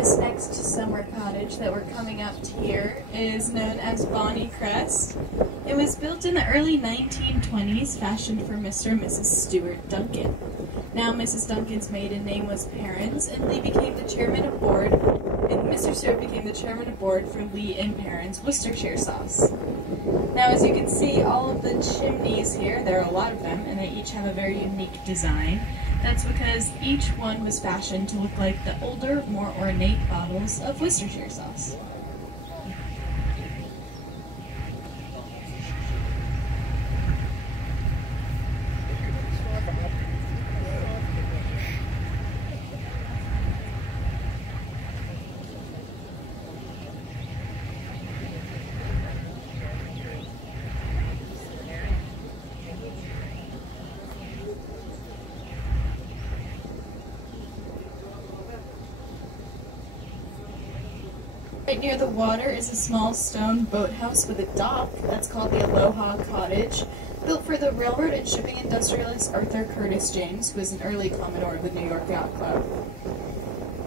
This next summer cottage that we're coming up to here is known as Bonnie Crest. It was built in the early 1920s, fashioned for Mr. and Mrs. Stewart Duncan. Now Mrs. Duncan's maiden name was Perrins, and Lee became the chairman of board, and Mr. Stewart became the chairman of board for Lee and Perrins Worcestershire sauce. Now as you can see, all of the chimneys here, there are a lot of them, and they each have a very unique design. That's because each one was fashioned to look like the older, more ornate bottles of Worcestershire sauce. Right near the water is a small stone boathouse with a dock that's called the Aloha Cottage, built for the railroad and shipping industrialist Arthur Curtis James, who was an early commodore of the New York Yacht Club.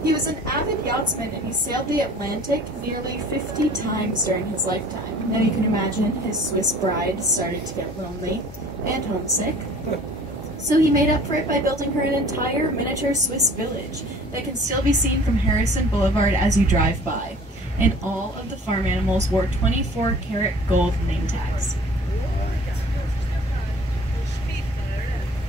He was an avid yachtsman, and he sailed the Atlantic nearly 50 times during his lifetime. Now you can imagine his Swiss bride started to get lonely and homesick. So he made up for it by building her an entire miniature Swiss village that can still be seen from Harrison Boulevard as you drive by. And all of the farm animals wore 24-karat gold name tags.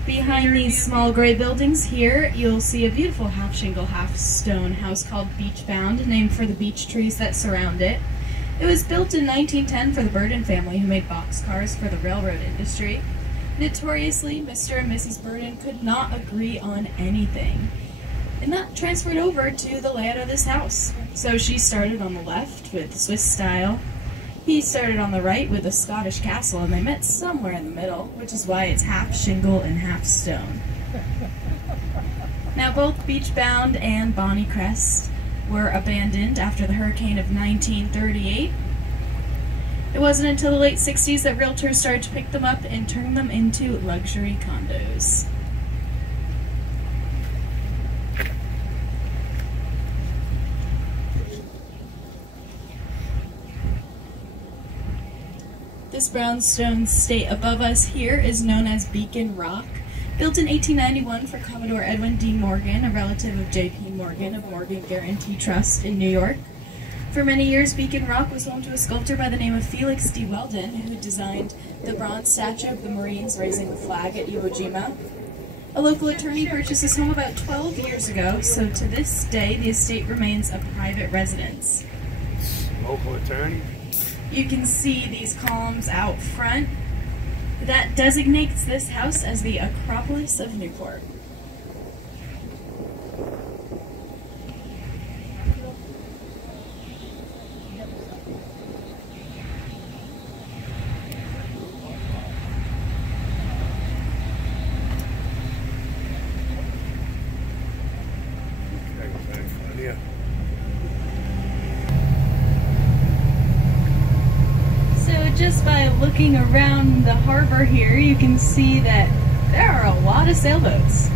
Behind these small gray buildings here, you'll see a beautiful half-shingle, half-stone house called Beachbound, named for the beech trees that surround it. It was built in 1910 for the Burden family, who made boxcars for the railroad industry. Notoriously, Mr. and Mrs. Burden could not agree on anything, and that transferred over to the layout of this house. So she started on the left with Swiss style, he started on the right with a Scottish castle, and they met somewhere in the middle, which is why it's half shingle and half stone. Now both Beachbound and Bonnie Crest were abandoned after the hurricane of 1938. It wasn't until the late 60s that realtors started to pick them up and turn them into luxury condos. This brownstone estate above us here is known as Beacon Rock, built in 1891 for Commodore Edwin D. Morgan, a relative of J.P. Morgan of Morgan Guarantee Trust in New York. For many years, Beacon Rock was home to a sculptor by the name of Felix D. Weldon, who designed the bronze statue of the Marines raising the flag at Iwo Jima. A local attorney purchased this home about 12 years ago, so to this day, the estate remains a private residence. Local attorney? You can see these columns out front. That designates this house as the Acropolis of Newport. Just by looking around the harbor here, you can see that there are a lot of sailboats.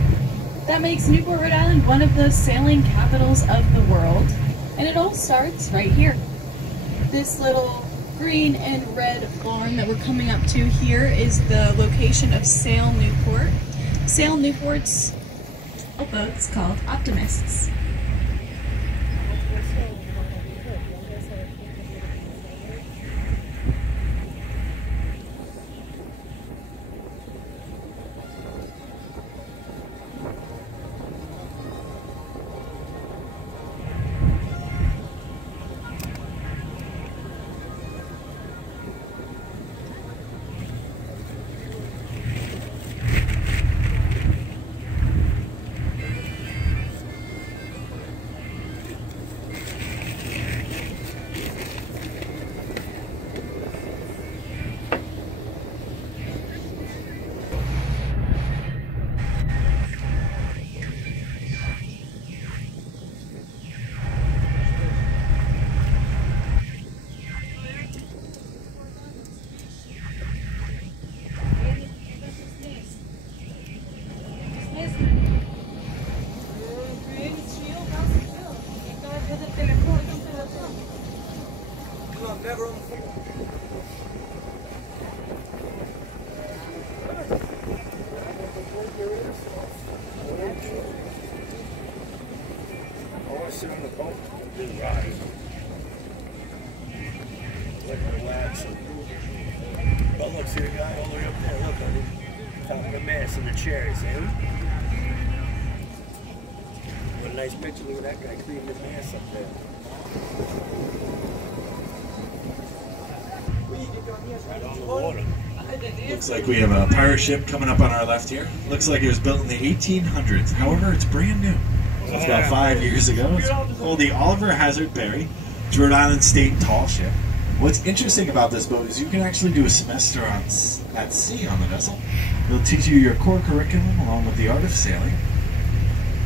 That makes Newport, Rhode Island one of the sailing capitals of the world, and it all starts right here. This little green and red barn that we're coming up to here is the location of Sail Newport. Sail Newport's boats called Optimists. Oh, big ride. Look at the wax. Oh, look, see the guy all the way up there? Look, on the top of the mast in the chair, see him? What a nice picture. Look at that guy cleaning the mast up there. Right on the water. Looks like we have a pirate ship coming up on our left here. Looks like it was built in the 1800s. However, it's brand new. So it's about 5 years ago. It's called the Oliver Hazard Berry. It's Rhode Island State tall ship. What's interesting about this boat is you can actually do a semester at sea on the vessel. It'll teach you your core curriculum along with the art of sailing.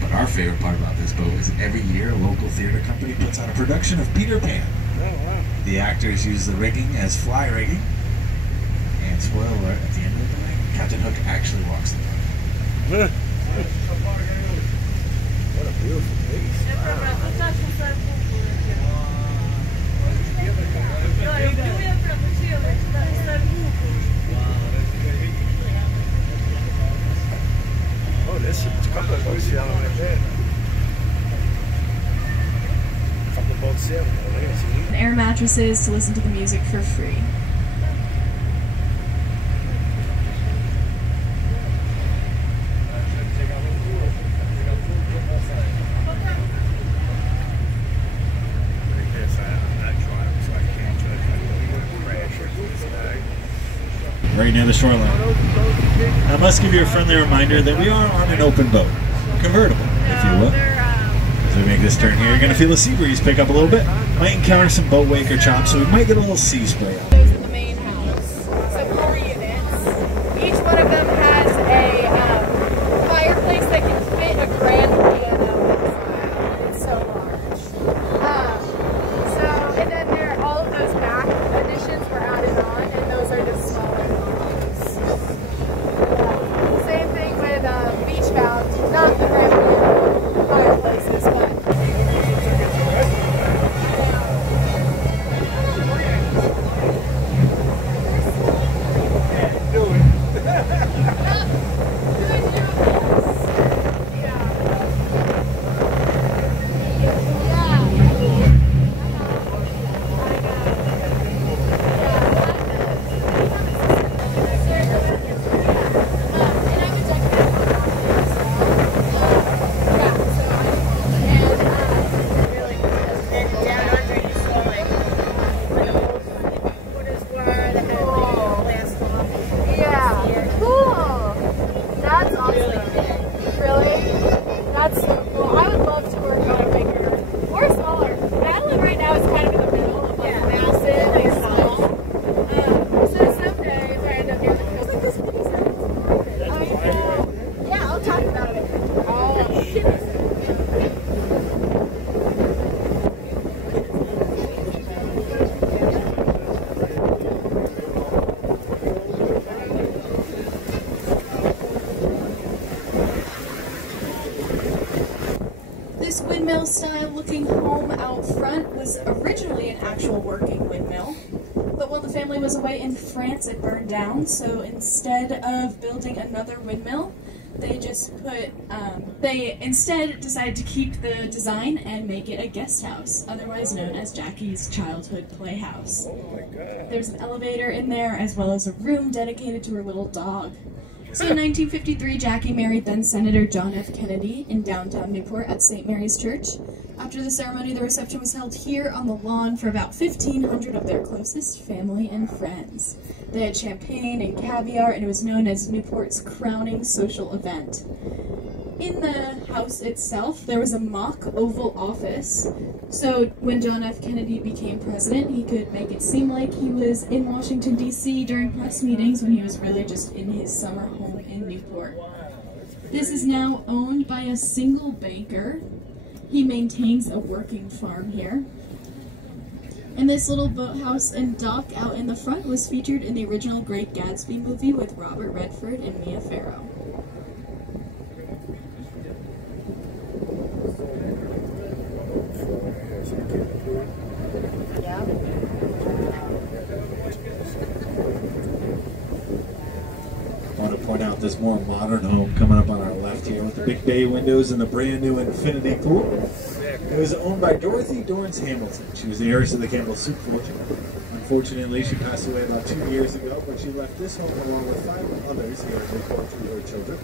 But our favorite part about this boat is every year a local theater company puts on a production of Peter Pan. The actors use the rigging as fly rigging. And spoiler alert, at the end of the night, Captain Hook actually walks the boat. What a beautiful place. Oh, there's a couple of boats sailing right there. A couple of boats sailing. And air mattresses to listen to the music for free. Right near the shoreline. I must give you a friendly reminder that we are on an open boat, convertible, if you will. As we make this turn here, you're going to feel the sea breeze pick up a little bit. Might encounter some boat wake or chop, so we might get a little sea spray out. In the main house, so 4 units. Each one of them has a fireplace that can fit a grand piano inside. It's so large. And then all of those back additions were added on, and those are just smaller models. Same thing with beachbound, not the grand piano fireplaces, but. Style looking home out front was originally an actual working windmill, but while the family was away in France it burned down, so instead of building another windmill they instead decided to keep the design and make it a guest house, otherwise known as Jackie's childhood playhouse. Oh my God. There's an elevator in there as well as a room dedicated to her little dog. So in 1953, Jackie married then Senator John F. Kennedy in downtown Newport at St. Mary's Church. After the ceremony, the reception was held here on the lawn for about 1,500 of their closest family and friends. They had champagne and caviar, and it was known as Newport's crowning social event. In the house itself, there was a mock Oval Office, so when John F. Kennedy became president, he could make it seem like he was in Washington, D.C. during press meetings when he was really just in his summer home in Newport. This is now owned by a single banker. He maintains a working farm here. And this little boathouse and dock out in the front was featured in the original Great Gatsby movie with Robert Redford and Mia Farrow. I want to point out this more modern home coming up on our left here with the big bay windows and the brand new infinity pool. It was owned by Dorothy Dorrance Hamilton. She was the heiress of the Campbell soup fortune. Unfortunately, she passed away about 2 years ago, but she left this home along with 5 others here in Newport to her children.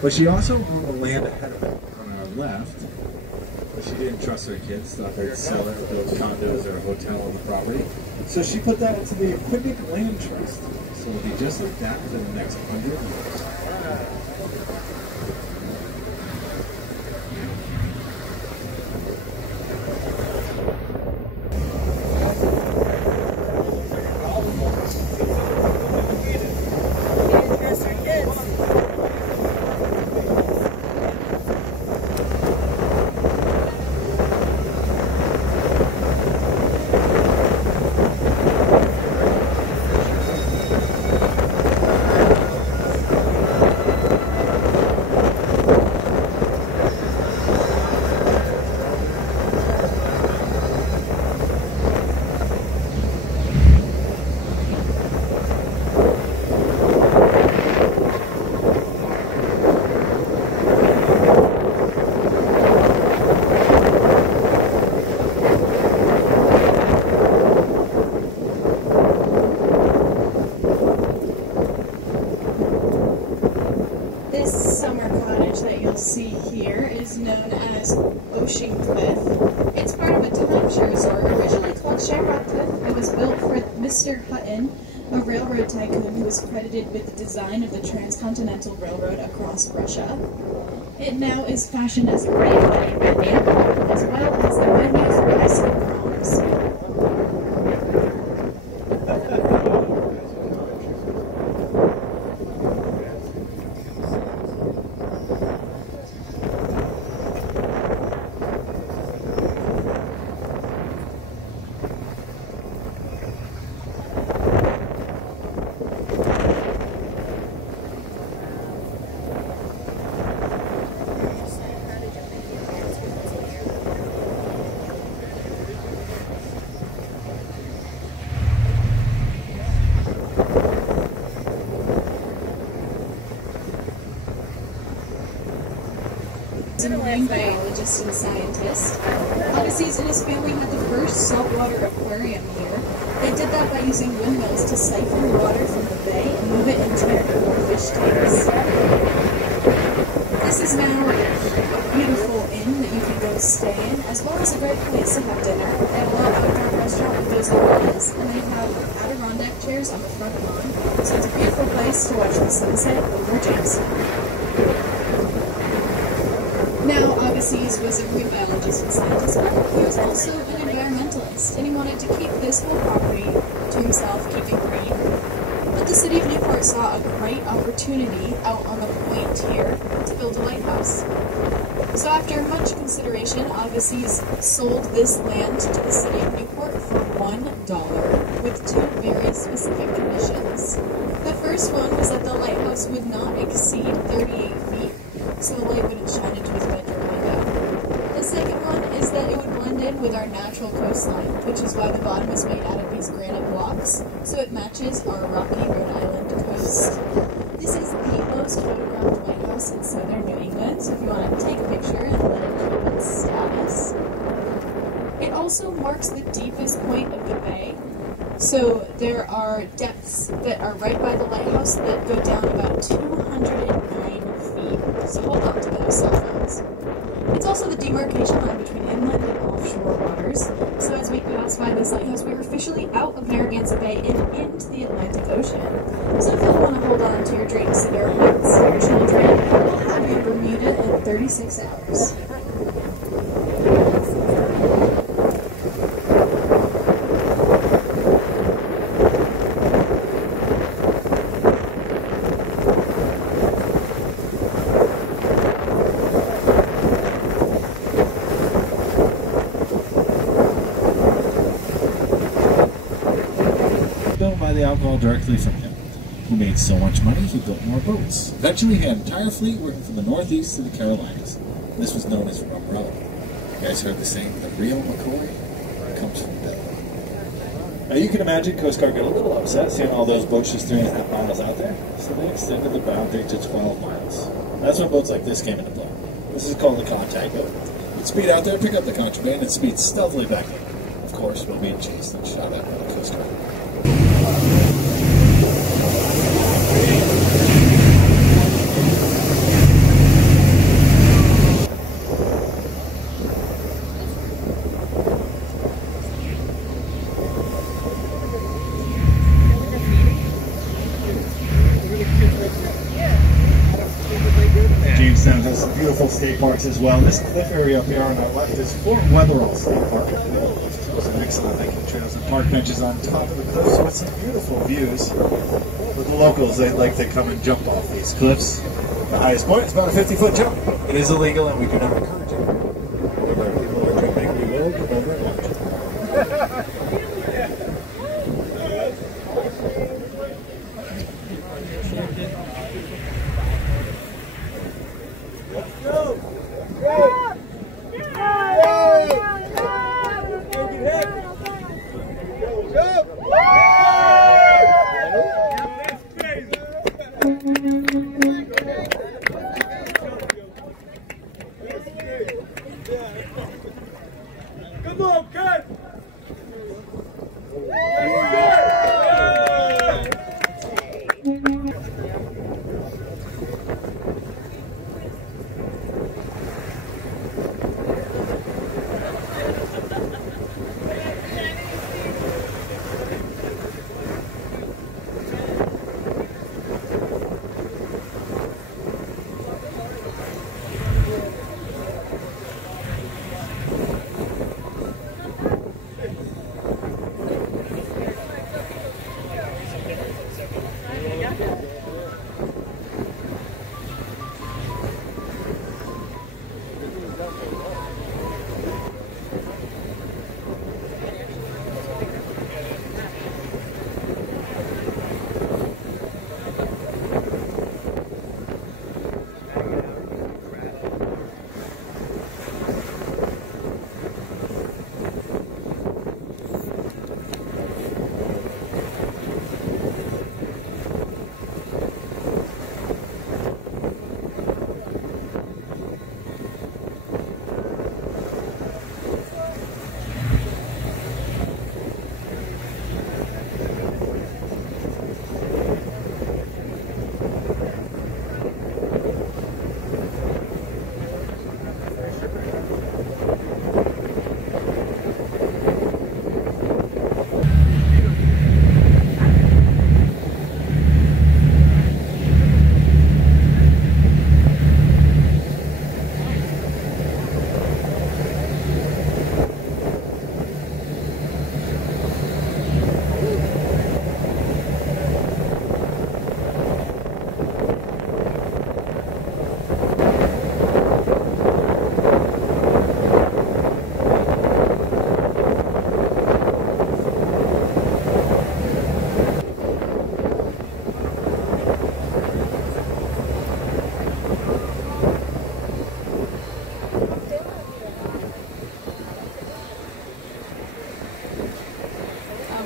But she also owned the land ahead of it on our left, but she didn't trust her kids, thought they'd sell it, build condos or a hotel on the property. So she put that into the Aquidneck Land Trust. So it'll be just like that for the next 100 years. See here is known as Ocean Cliff. It's part of a timeshare resort originally called Shamrock Cliff. It was built for Mr. Hutton, a railroad tycoon who was credited with the design of the Transcontinental Railroad across Russia. It now is fashioned as a great wedding venue, as well as a venue for high school proms. A marine biologist and scientist. Agassiz and his family had the first saltwater aquarium here. They did that by using windmills to siphon water from the bay and move it into their fish tanks. This is now a beautiful inn that you can go stay in, as well as a great place to have dinner. They have a little outdoor restaurant with those areas, and they have Adirondack chairs on the front lawn. So it's a beautiful place to watch the sunset over Jamestown. Now, Agassiz was a marine biologist and scientist, but he was also an environmentalist, and he wanted to keep this whole property to himself, keeping green. But the city of Newport saw a great opportunity out on the point here to build a lighthouse. So after much consideration, Agassiz sold this land to the city of Newport for $1 with 2 very specific conditions. The first one was that the lighthouse would not exceed 38 feet, so the light wouldn't shine into his bedroom window. The second one is that it would blend in with our natural coastline, which is why the bottom is made out of these granite blocks, so it matches our rocky Rhode Island coast. This is the most photographed lighthouse in southern New England, so if you want to take a picture and let it keep its status. It also marks the deepest point of the bay. So there are depths that are right by the lighthouse that go down about 209 feet. So hold on to those cell phones. It's also the demarcation line between inland and offshore waters. So as we pass by this lighthouse, we are officially out of Narragansett Bay and into the Atlantic Ocean. So if you want to hold on to your drinks and your huts and your children, we'll have you in Bermuda in 36 hours. Buy the alcohol directly from him. He made so much money, he built more boats. Eventually, he had an entire fleet working from the Northeast to the Carolinas. This was known as Rum Run. You guys heard the saying, the real McCoy comes from Bill. Now you can imagine Coast Guard got a little upset seeing all those boats just 3.5 miles out there, so they extended the boundary to 12 miles. That's when boats like this came into play. This is called the contact boat. Speed out there, pick up the contraband, and speed stealthily back in. Of course, we'll be chased and shot at by the Coast Guard. Jamestown has some beautiful state parks as well. This cliff area up here on our left is Fort Wetherell State Park. Some excellent hiking trails and park benches on top of the cliff, so it's some beautiful views. But the locals, they like to come and jump off these cliffs. The highest point is about a 50-foot jump. It is illegal and we do not encourage it. However, if people are jumping, we will remember and watch. Come on, cut!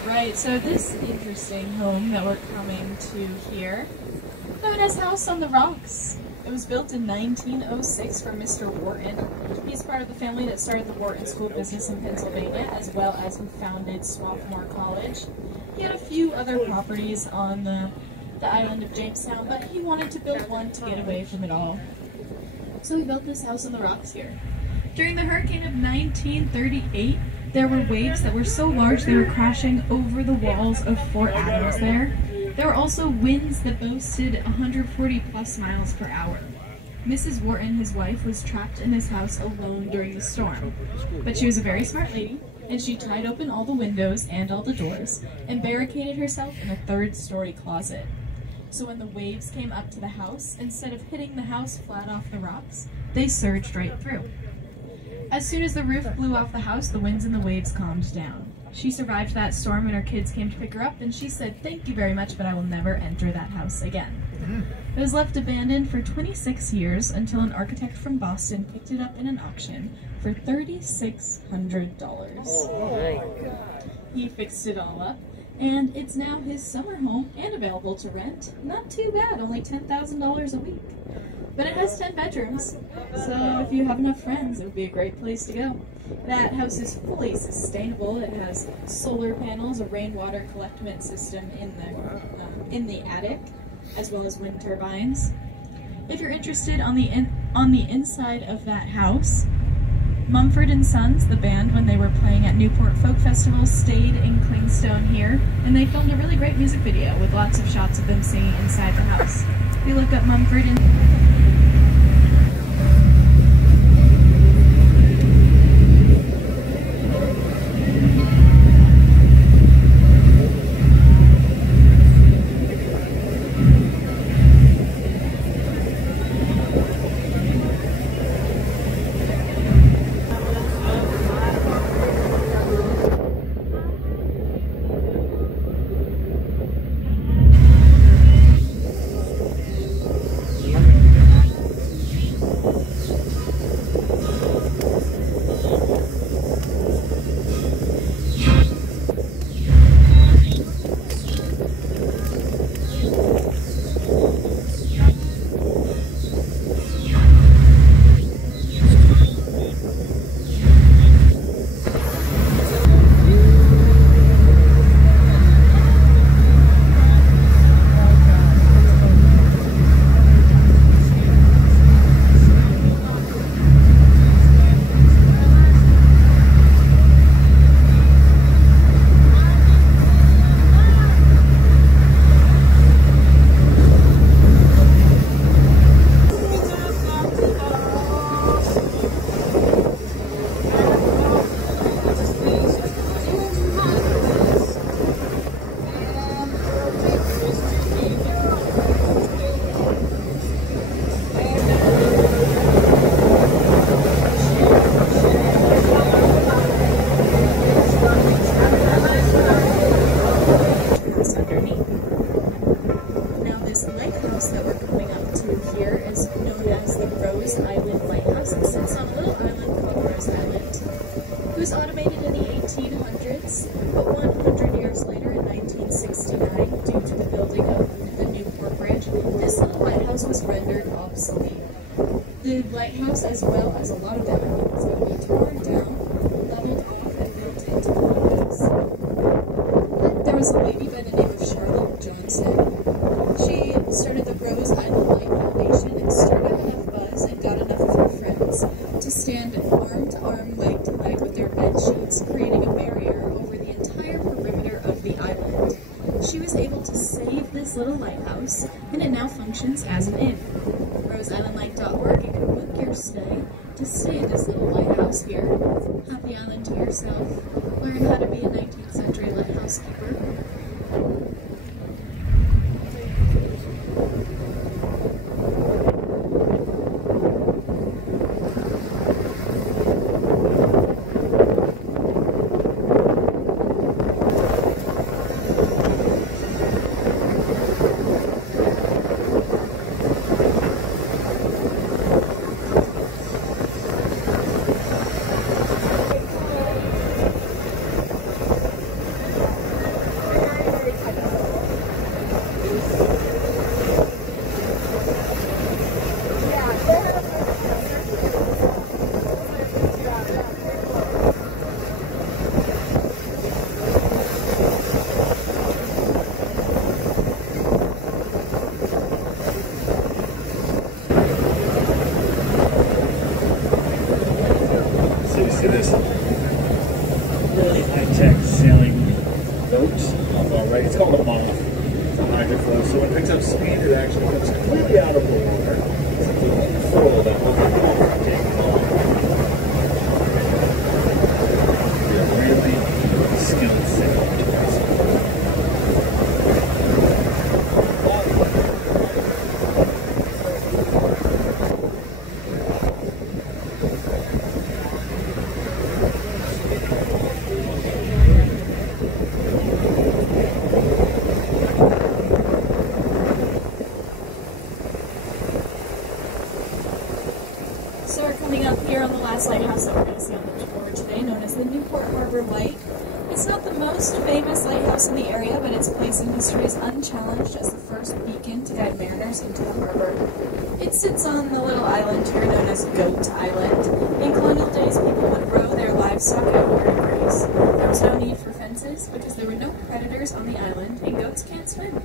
Alright, so this interesting home that we're coming to here, known as House on the Rocks. It was built in 1906 for Mr. Wharton. He's part of the family that started the Wharton School of Business in Pennsylvania, as well as who founded Swarthmore College. He had a few other properties on the island of Jamestown, but he wanted to build one to get away from it all. So he built this house on the rocks here. During the hurricane of 1938, there were waves that were so large they were crashing over the walls of Fort Adams there. There were also winds that boasted 140 plus miles per hour. Mrs. Wharton, his wife, was trapped in this house alone during the storm. But she was a very smart lady, and she tied open all the windows and all the doors, and barricaded herself in a third-story closet. So when the waves came up to the house, instead of hitting the house flat off the rocks, they surged right through. As soon as the roof blew off the house, the winds and the waves calmed down. She survived that storm and her kids came to pick her up, and she said, "Thank you very much, but I will never enter that house again." It was left abandoned for 26 years until an architect from Boston picked it up in an auction for $3,600. He fixed it all up, and it's now his summer home and available to rent. Not too bad, only $10,000 a week. But it has 10 bedrooms, so if you have enough friends, it would be a great place to go. That house is fully sustainable. It has solar panels, a rainwater collectment system in the attic, as well as wind turbines. If you're interested on the inside of that house, Mumford & Sons, the band, when they were playing at Newport Folk Festival, stayed in Clingstone here, and they filmed a really great music video with lots of shots of them singing inside the house. If you look up Mumford & automated in the 1800s, but 100 years later, in 1969, due to the building of the Newport Bridge, this little lighthouse was rendered obsolete. The lighthouse, as well as a lot of the island, was going to be torn down, leveled off, and built into the lighthouse. There was a lady by the name of Charlotte Johnson. She started the Rose Island Light Foundation and started enough buzz and got enough of her friends to stand arm to arm, leg to leg with their bed sheets, creating a barrier over the entire perimeter of the island. She was able to save this little lighthouse, and it now functions as an inn. RoseIslandLight.org, you can book your stay to stay in this little lighthouse here, have the island to yourself, learn how to be a 19th century lighthouse keeper. This really high-tech sailing boat on the right. It's called a moth. It's a hydroflow. So when it picks up speed, it actually comes completely out of the water. It's a little foil that will take it on. You're really skilled sailor. So we're coming up here on the last lighthouse that we're going to see on the tour today, known as the Newport Harbor Light. It's not the most famous lighthouse in the area, but its place in history is unchallenged as the first beacon to guide mariners into the harbor. It sits on the little island here known as Goat Island. In colonial days, people would row their livestock out here to graze. There was no need for fences because there were no predators on the island, and goats can't swim.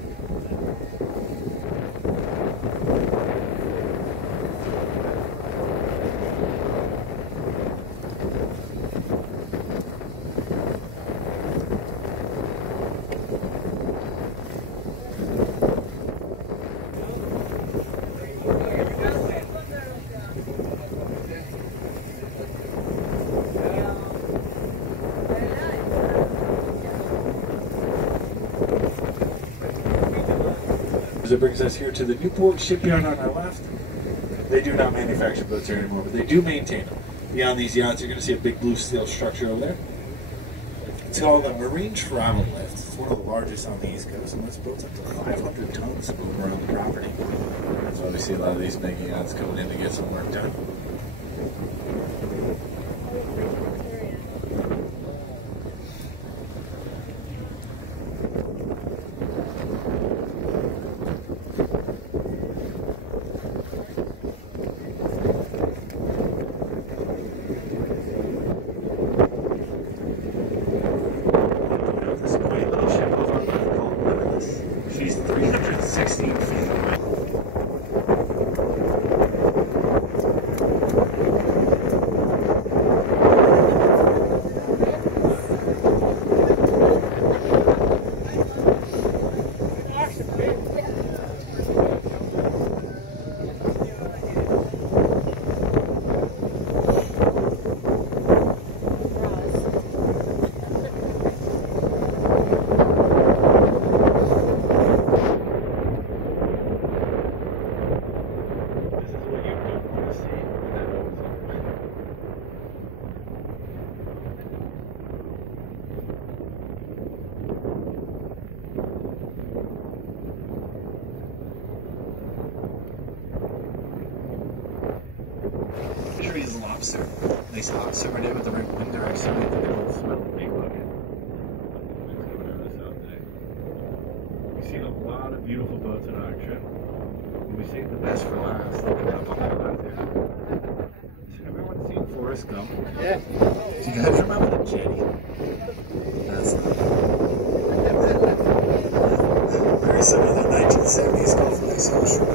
It brings us here to the Newport shipyard on our left. They do not manufacture boats here anymore, but they do maintain them. Beyond these yachts, you're going to see a big blue steel structure over there. It's called a marine travel lift. It's one of the largest on the East Coast, and this boat's up to 500 tons to move around the property. That's why we see a lot of these big yachts coming in to get some work done. She's 316 feet away. Fisheries lobster. Nice hot summer day with the right wind direction. I think it'll smell a big bucket. Wind's coming out of the south today. We've seen a lot of beautiful boats in action. And we saved the best for last. Looking up on that left here. Has everyone seen Forrest Gump? Yeah. Do you guys remember the jetty? That's very similar to the 1970s Gulf of Mexico.